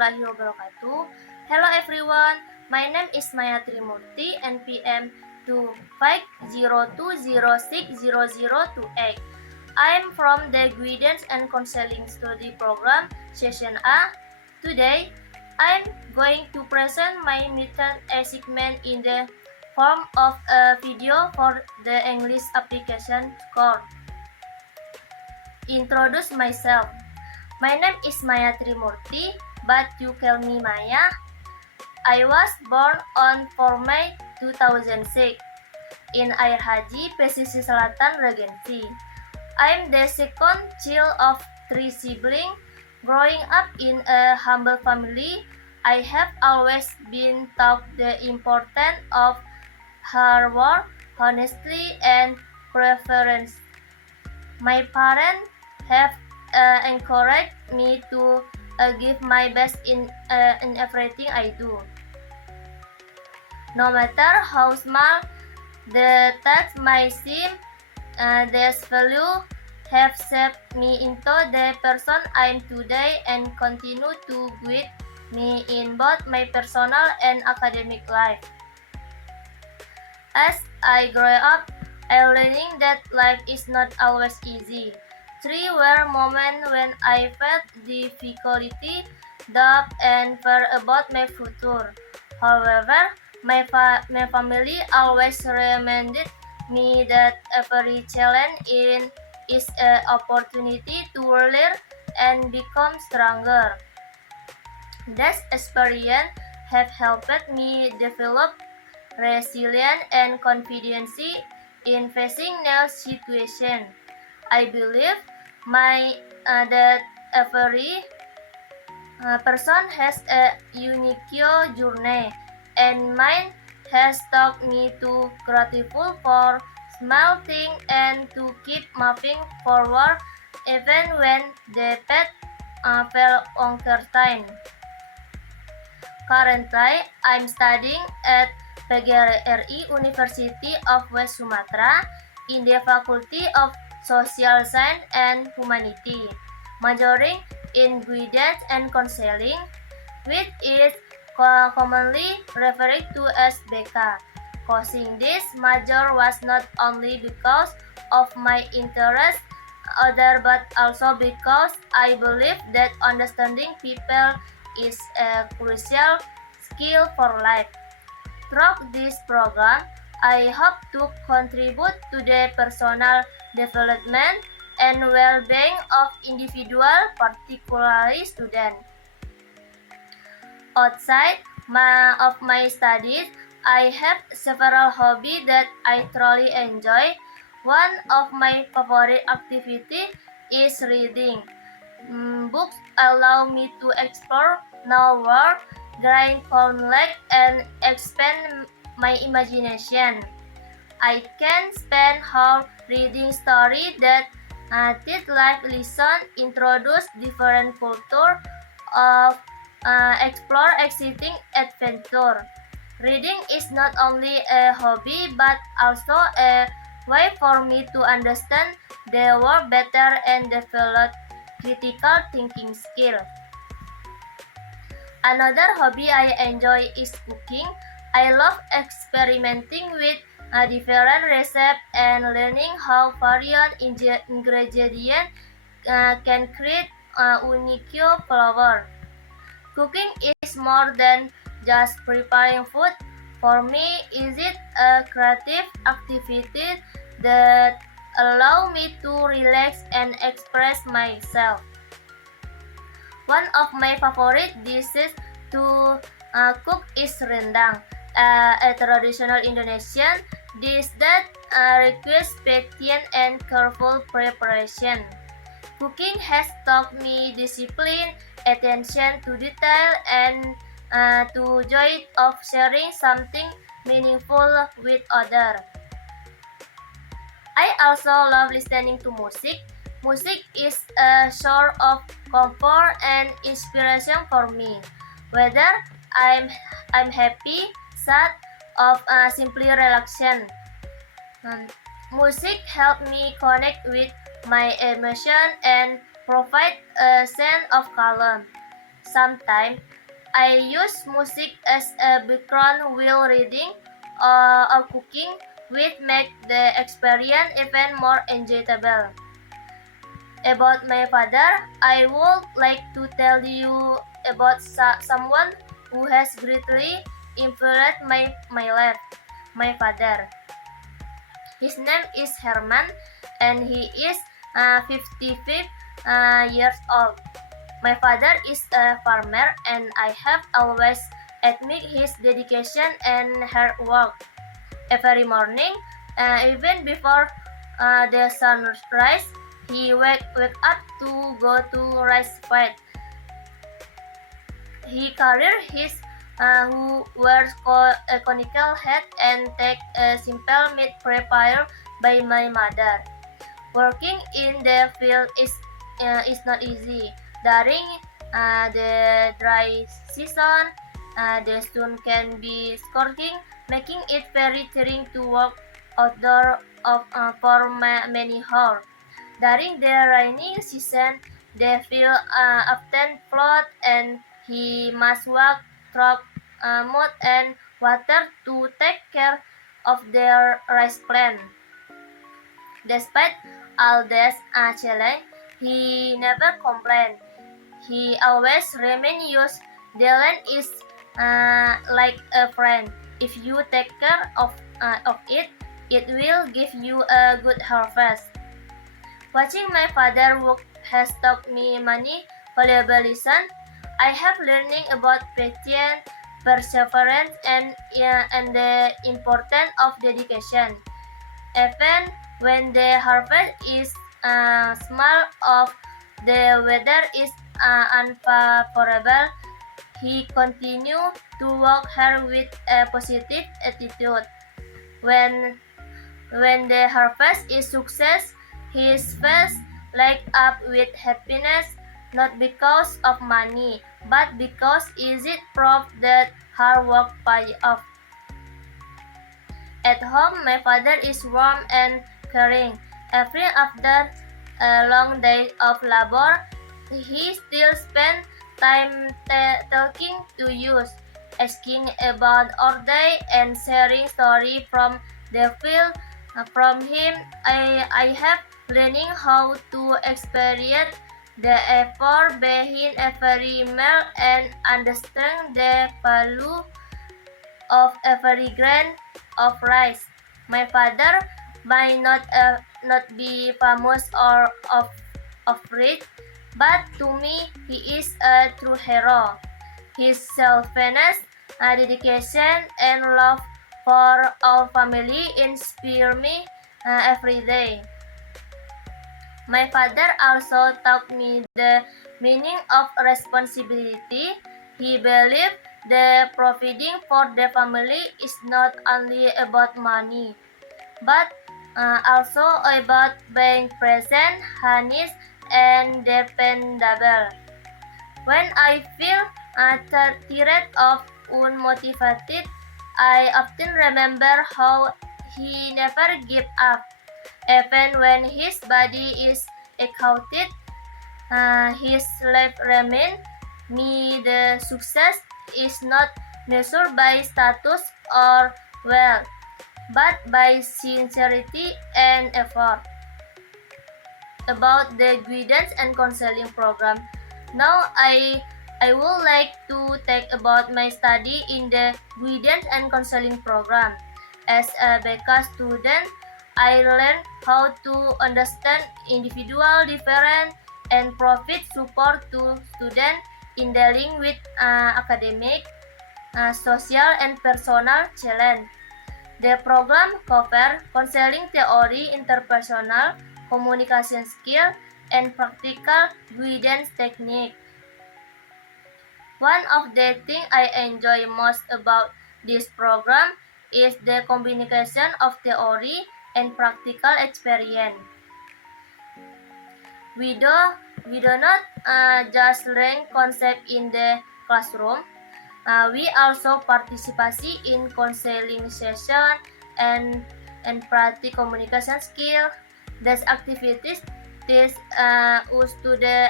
warahmatullahi wabarakatuh. Hello everyone, my name is Maya Trimurti, NPM 2502060028. I am from the Guidance and Counseling Study Program, Session A. Today, I am going to present my method assignment in the form of a video for the English application course. Introduce myself. My name is Maya Trimurti, but you call me Maya. I was born on 4 May 2006 in Air Haji, Pesisir Selatan, Regency. I am the second child of 3 siblings. Growing up in a humble family, I have always been taught the importance of hard work, honesty, and perseverance. My parents have encouraged me to give my best in everything I do. No matter how small the task might seem, these values have shaped me into the person I am today and continue to guide me in both my personal and academic life. As I grow up, I learning that life is not always easy. 3 were moments when I felt difficulty, doubt, and fear about my future. However, my family always reminded me that every challenge is an opportunity to learn and become stronger. This experience have helped me develop resilience and confidence in facing new situations. I believe that every person has a unique journey, and mine has taught me to grateful for small things and to keep moving forward even when the path felt uncertain. Currently, I'm studying at PGRI University of West Sumatra in the Faculty of Social Science and Humanity, majoring in Guidance and Counseling, which is commonly referred to as BK. Choosing this major was not only because of my interest but also because I believe that understanding people is a crucial skill for life. Through this program, I hope to contribute to the personal development and well-being of individuals, particularly students. Outside of my studies, I have several hobbies that I truly enjoy. One of my favorite activities is reading. Books allow me to explore new worlds, gain knowledge, and expand my imagination. I can spend whole reading stories that teach life lessons, introduce different cultures, of explore exciting adventure. Reading is not only a hobby but also a way for me to understand the world better and develop critical thinking skills. Another hobby I enjoy is cooking. I love experimenting with different recipes and learning how various ingredients can create unique flavor. Cooking is more than just preparing food. For me, is it a creative activity that allow me to relax and express myself. One of my favorite dishes to cook is rendang, a traditional Indonesian dish that requires patience and careful preparation. Cooking has taught me discipline, attention to detail, and to joy of sharing something meaningful with others. I also love listening to music. Music is a source of comfort and inspiration for me. Whether I'm happy, sad, or simply relaxing. Music helps me connect with my emotion and provide a sense of calm. Sometimes I use music as a background while reading or cooking, which make the experience even more enjoyable. About my father, I would like to tell you about someone who has greatly influenced my life, my father. His name is Herman, and he is 55 years old. My father is a farmer, and I have always admired his dedication and hard work. Every morning, even before the sun rise, he wake up to go to rice field. He carried his who wears a conical hat and take a simple meat prepared by my mother. Working in the field is not easy. During the dry season, the sun can be scorching, making it very tiring to work for many hours. During the rainy season, the field often flood and he must walk through mud and water to take care of their rice plant. Despite all this challenge, he never complained. He always remained used. The land is like a friend. If you take care of it, it will give you a good harvest. Watching my father work has taught me many valuable lessons. I have learning about patience, perseverance, and the importance of dedication. Even when the harvest is small or the weather is unfavorable, he continued to work hard with a positive attitude. When when the harvest is success, his face light up with happiness, not because of money, but because is it proof that hard work pay off. At home, my father is warm and caring. Even after a long day of labor, he still spends time talking to you, asking about our day and sharing stories from the field. From him, I have learning how to experience the effort behind every meal and understand the value of every grain of rice. My father might not be famous or of rich, but to me he is a true hero. His selflessness, dedication, and love for our family inspire me every day. My father also taught me the meaning of responsibility. He believed that providing for the family is not only about money, but also about being present, honest, and dependable. When I feel tired of unmotivated, I often remember how he never gave up. Even when his body is exhausted, his life remains me. The success is not measured by status or wealth, but by sincerity and effort. About the guidance and counseling program, now I would like to talk about my study in the guidance and counseling program. As a BK student, I learned how to understand individual difference and provide support to students in dealing with academic, social, and personal challenge. The program covers counseling theory, interpersonal communication skill, and practical guidance technique. One of the things I enjoy most about this program is the combination of theory and practical experience. We do, we do not just learn concepts in the classroom. We also participate in counseling session and practice communication skill. These activities teach us to the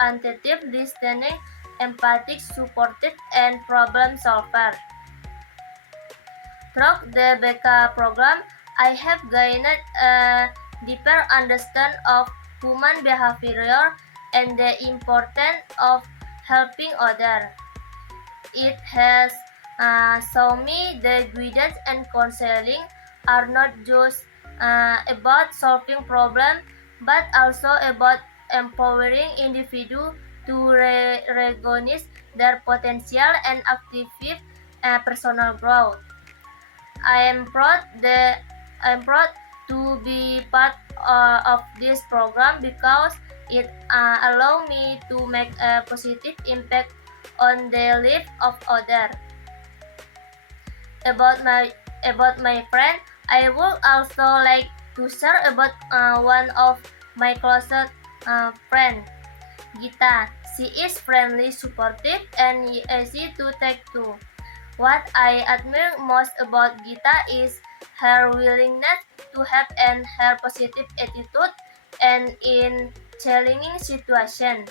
attentive listening, empathic, supportive, and problem solver. Through the BK program, I have gained a deeper understanding of human behavior and the importance of helping others. It has shown me that guidance and counseling are not just about solving problems, but also about empowering individuals to recognize their potential and activate personal growth. I am proud to be part of this program because it allows me to make a positive impact on the life of others. About my friend, I would also like to share about one of my closest friend, Gita. She is friendly, supportive, and easy to talk to. What I admire most about Gita is her willingness to help and her positive attitude and in challenging situations.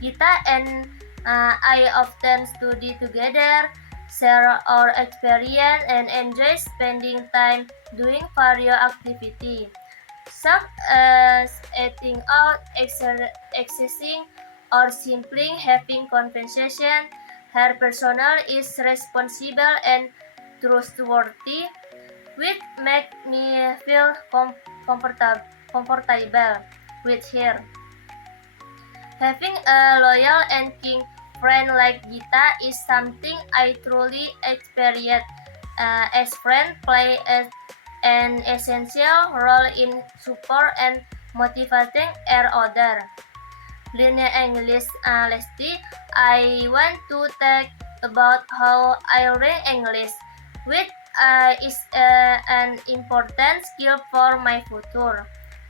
Gita and I often study together, share our experience, and enjoy spending time doing various activities, such as eating out, exercising, or simply having conversation. Her personnel is responsible and trustworthy, which make me feel comfortable with her. Having a loyal and kind friend like Gita is something I truly experience, as friends play an essential role in support and motivating each other. Linear English Lesti, I want to talk about how I learn English, which is an important skill for my future.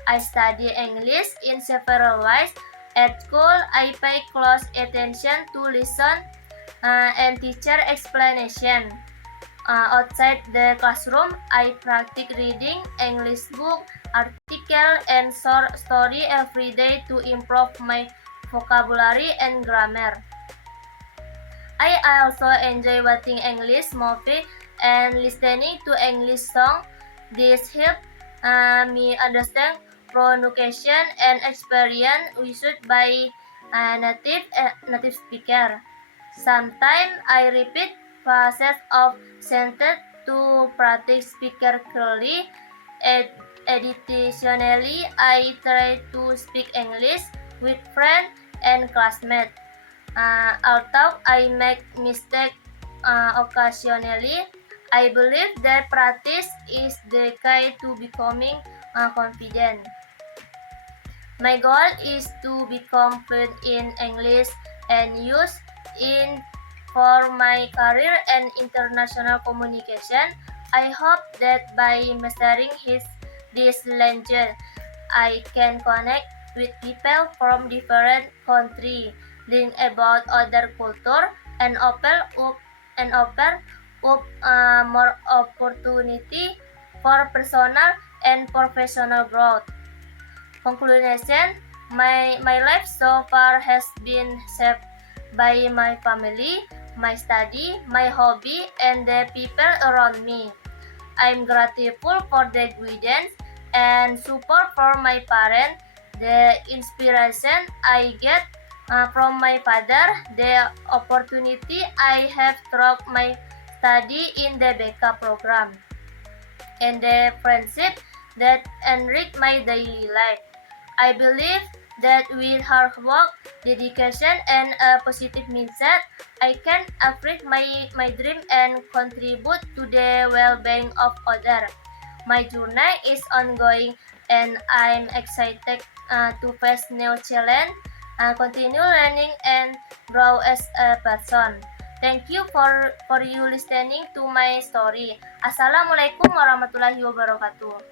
I study English in several ways. At school, I pay close attention to listen and teacher explanation. Outside the classroom, I practice reading English book, article, and short story every day to improve my vocabulary and grammar. I also enjoy watching English movie and listening to English song. This help me understand pronunciation and experience used by native speaker. Sometimes I repeat phrases of sentence to practice speaker clearly. Additionally, I try to speak English with friends and classmates. Although I make mistakes occasionally, I believe that practice is the key to becoming confident. My goal is to become fluent in English and use it for my career and international communication. I hope that by mastering this language, I can connect with people from different countries, learn about other culture, and open up more opportunity for personal and professional growth. Conclusion, my life so far has been shaped by my family, my study, my hobby, and the people around me. I'm grateful for the guidance and support from my parents, the inspiration I get from my father, the opportunity I have through my study in the BK program, and the friendship that enrich my daily life. I believe that with hard work, dedication, and a positive mindset, I can achieve my dream and contribute to the well-being of others. My journey is ongoing, and I'm excited to face new challenge, continue learning, and grow as a person. Thank you for you listening to my story. Assalamualaikum warahmatullahi wabarakatuh.